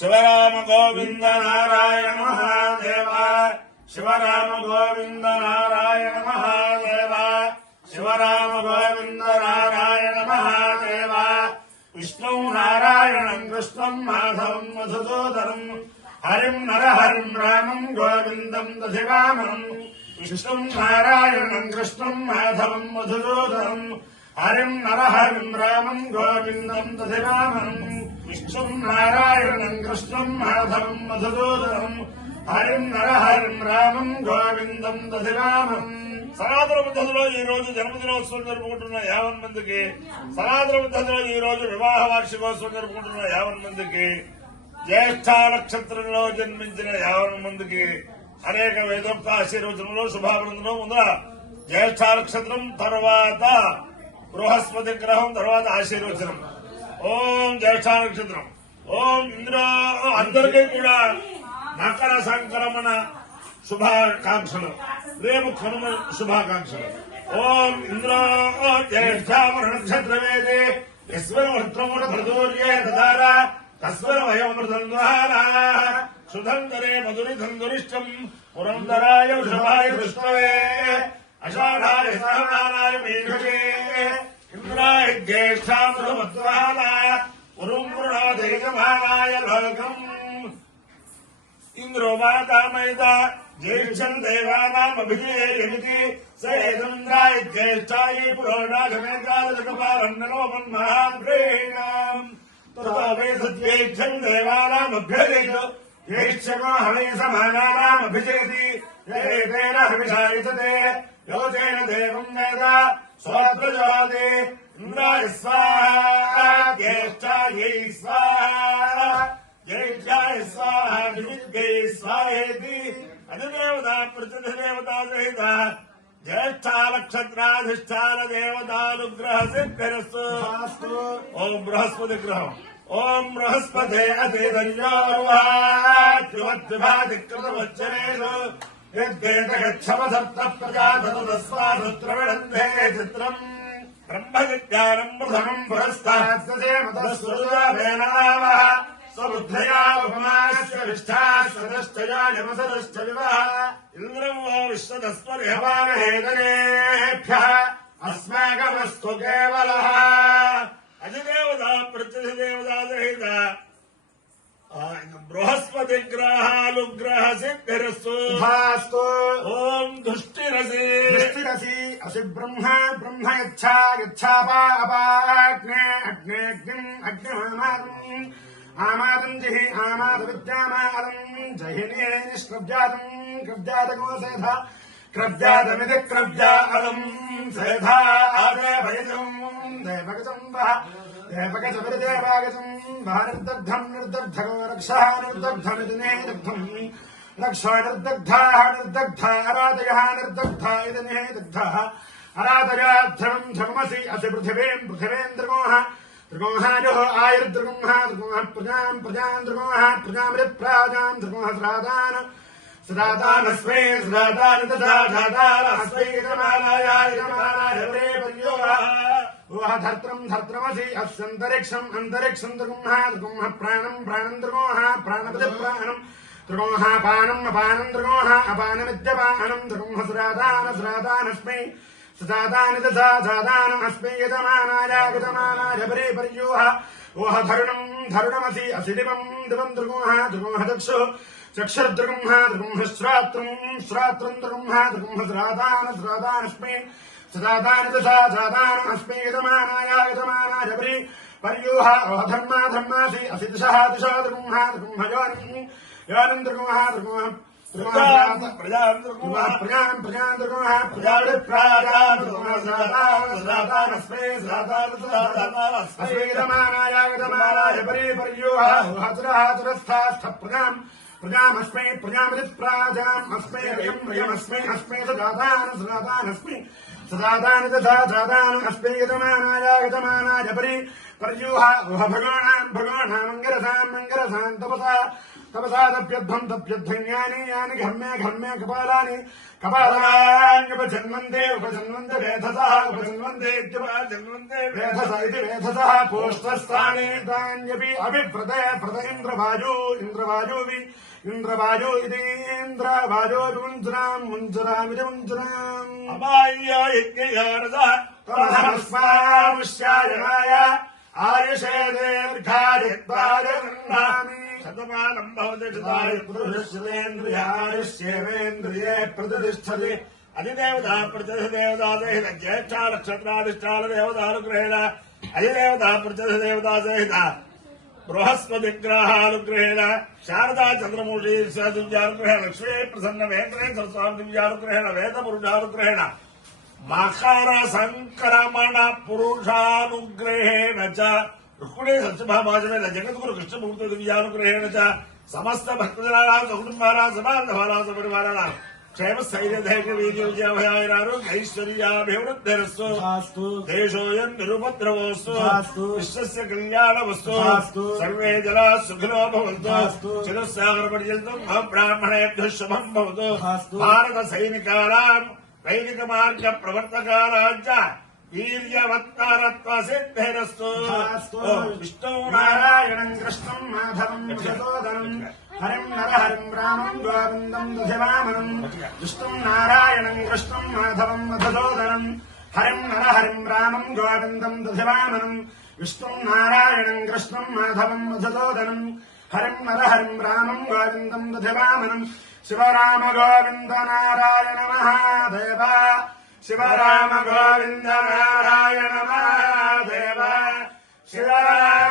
शिवराम गोविंद नारायण महादेव शिवराम गोविंद नारायण महादेव शिवराम गोविंद नारायण महादेव विष्णु नारायणं कृष्णं माधवं मधुसूदनं हरिं नरहरिं रामं गोविन्दं दधिवामनं विष्णु नारायणं कृष्णं माधवं मधुसूदनं हरिं नरहरिं रामं गोविन्दं दधिवामनं विष्णु नारायणं कृष्णं माधवं मधुसूदनं हरिं नरहरिं रामं गोविन्दं दधिवामनं సనాతన పద్ధతిలో ఈ రోజు జన్మదినోత్సవం జరుపుకుంటున్న 50 మందికి, సనాతన పద్ధతిలో ఈ రోజు వివాహ వార్షికోత్సవం జరుపుకుంటున్న 50 మందికి, జ్యేష్ఠ నక్షత్రంలో జన్మించిన 50 మందికి అనేక వేదోక్త ఆశీర్వచనంలో శుభాభినందనం ఉందా. జ్యేష్ఠ నక్షత్రం తర్వాత బృహస్పతి గ్రహం తర్వాత ఆశీర్వచనం. ఓం జ్యేష్ఠ నక్షత్రం ఓం ఇంద్ర అందరికీ కూడా మకర సంక్రమణ శుభాకాంక్షలు, రేపు కనుమ శుభాకాంక్షలు. ఓం ఇంద్ర జ్యేష్ఠావర నక్షత్రవేదే యస్వరవర్త్రమూఢ భృదూర్యే దదార తస్వర వయోమృతం ద్వారా సుధంధరే మధురిధంధురిష్టం పురంధరాయ వృషభాయ దృష్టవే అషాఢాయ సహనాయ మీషే ఇంద్రాయ జ్యేష్ఠామృతమద్వార పురుం పురుణోదైకమానాయ లోకం ఇంద్రో మాతామైద జ్యేష్ఠం దేవానామభిజేయమితి సేంద్రాయ జ్యేష్ఠాయ పురోడాఘమేకాలజగపారన్నలోమన్మహాభ్రేణాం తతో వేదజ్యేష్ఠం దేవానామభ్యజేత జ్యేష్ఠమో హవే సమానానామభిజేతి ఏతేన హవిషాయుతతే యోచేన దేవం వేద సోత్రజోదే ఇంద్రాయ స్వాహా జ్యేష్ఠాయై స్వాహా జ్యేష్ఠాయ స్వాహా వివిద్యై స్వాహేతి అధిదేవతా ప్రతిదేవతా సహిత జ్యేష్ఠా నక్షత్రాధిష్టాన దేవతానుగ్రహ సిద్ధిరస్తు. ఓం బృహస్పతి గ్రహం ఓం బృహస్పతే అతిదర్యోర్వాద్యుమద్విభాతికృతవచ్చనేషు యద్గేతగచ్చమ సప్త ప్రజాతస్వాసుత్రవిడంధే చిత్రం బ్రహ్మ విజ్ఞానం ప్రథమం పురస్తాద్దేవతస్వరుదావేనావః స్వబుద్ధయా ఉపమాశ్చ విష్ఠాశ్వదశ్చయా యమసదశ్చ వివః ఇంద్రం వో విశ్వదస్వరిహవామహేదనేభ్యః అస్మాకమస్తు కేవలః. అధిదేవత ప్రత్యధిదేవతా సహిత బృహస్పతి గ్రహాలుగ్రహ సిద్ధిరస్తు. ఓం దుష్టిరసి దుష్టిరసి అసి బ్రహ్మ బ్రహ్మ యచ్చా యచ్చాపా అపాగ్నే అగ్నేగ్నిం అగ్నిమామాదం ఆమాదం జహి ఆమాద విద్యామాదం జహినే నిష్క్రబ్జాతం క్రబ్జాతకోసేధ క్రబ్జాతమిది క్రబ్జాదం సేధ ఆదేవయజం దేవగజం వహ దేవగజ విరదేవాగజం వహ నిర్దగ్ధం నిర్దగ్ధగో రక్షా నిర్దగ్ధమిది నేదగ్ధం రక్షా నిర్దగ్ధా నిర్దగ్ధా అరాధయ నిర్దగ్ధా ఇది నేదగ్ధ అరాధయాధ్రమం ధర్మసి అసి పృథివీం పృథివేంద్రగోహ త్రిగోహాయో ఆయుర్ద్రగోహ త్రిగోహ ప్రజాం ప్రజాం త్రిగోహ ప్రజామృప్రాజాం త్రిగోహ శ్రాదాన శ్రాదానస్మై శ్రాదాని దాదానస్మై యజమానాయ వరే పర్యోహ ఓహ ధర్త్రం ధర్త్రమసి అస్యంతరిక్షం అంతరిక్షం త్రిగోహ త్రిగోహ ప్రాణం ప్రాణం త్రిగోహ ప్రాణపతి ప్రాణం త్రిగోహ పానం అపానం త్రిగోహ అపానమిద్యపానం త్రిగోహ శ్రాదాన శ్రాదానస్మై శ్రాదాని దాదానం అస్మై యజమానాయ వరే పర్యోహ ఓహ ధరుణం ధరుణమసి అసి దివం దివం త్రిగోహ త్రిగోహ చక్షు చక్షుర్ద్రుగంహ ద్రుగంహ శ్రాత్రం శ్రాత్రం ద్రుగంహ ద్రుగంహ శ్రాదాన శ్రాదానస్మై శ్రాదాని దాదానం అస్మై యజమానాయ వరే పర్యోహ ఓహ ధర్మా ధర్మాసి అసి దిశః దిశా ద్రుగంహ ద్రుగంహ యోనిం యోనిం ద్రుగంహ ద్రుగంహ ప్రజాం ప్రజాం ప్రజాం ప్రజాం ద్రుగంహ ప్రజావిప్రాజాం ద్రుగంహ శ్రాదానస్మై శ్రాదానస్మై యజమానాయ వరే పర్యోహ ఓహ తురస్థాస్థ ప్రజాం ప్రజామస్మై ప్రజామృతి ప్రాజాం అస్మై వయం వయమస్మై అస్మై సదాదానస్మై సదాదాన దాదాన అస్మై యజమానాయ వరే పర్యూహ ఓహ భగవానాం భగవానాం మంగరసాం మంగరసాం తపసా तपसादप्यध्वं तप्यध्वन्यानि यानि घर्मे घर्मे कपालानि कपालान्युपजन्वन्ते उपजन्वन्ते वेधसः उपजन्वन्ते इत्युपजन्वन्ते वेधस इति वेधसः पोष्ठस्थाने तान्यपि अभिव्रते व्रत इन्द्रवाजो इति इन्द्रवाजो मुञ्जराम् मुञ्जरामिति मुञ्जराम् अमाय्य यज्ञयारसः तमसमस्मामुष्यायणाय आयुषे दीर्घायुत्वाय गृह्णामि शतमानम् भवति शताय पुरुषेन्द्रियायुष्येवेन्द्रिये प्रतिष्ठति अधिदेवता प्रतिदेवता सहित ज्येष्ठा नक्षत्राधिष्ठान देवतानुग्रहेण अधिदेवता प्रतिदेवता सहित बृहस्पतिग्रहानुग्रहेण शारदा चन्द्रमूषी दिव्यानुग्रहेण लक्ष्मी प्रसन्न वेङ्कटेश्वर स्वामी दिव्यानुग्रहेण वेदपुरुषानुग्रहेण मकर संक्रमण पुरुषानुग्रहेण च रुक्मिणी सत्यभामासमेत जगद्गुरु कृष्णमूर्ति दिव्यानुग्रहेण च समस्त भक्तजनानां सकुटुम्बानां समानभानां सपरिवाराणां क्षेम स्थैर्य धैर्य वीर्य विजयाभयारोग्य ऐश्वर्याभिवृद्धिरस्तु देशोऽयं निरुपद्रवोऽस्तु विश्वस्य कल्याणमस्तु सर्वे जनाः सुखिनो भवन्तु चिरस्सागरपर्यन्तं ब्राह्मणेभ्यः शुभं भवतु भारत सैनिकानां वैदिक मार्ग प्रवर्तकानां च वीर्यवत्तारत्व सिद्धिरस्तु विष्णु नारायणं कृष्णं माधवं जगोदरं हरिं नरहरिं रामं गोविन्दं दधिवामनं विष्णुं नारायणं कृष्णं माधवं मधुसूदनं हरिं नरहरिं रामं गोविन्दं दधिवामनं विष्णुं नारायणं कृष्णं माधवं मधुसूदनं हरिं नरहरिं रामं गोविन्दं दधिवामनं शिवराम गोविन्द नारायण महादेव शिवराम गोविन्द नारायण महादेव शिवराम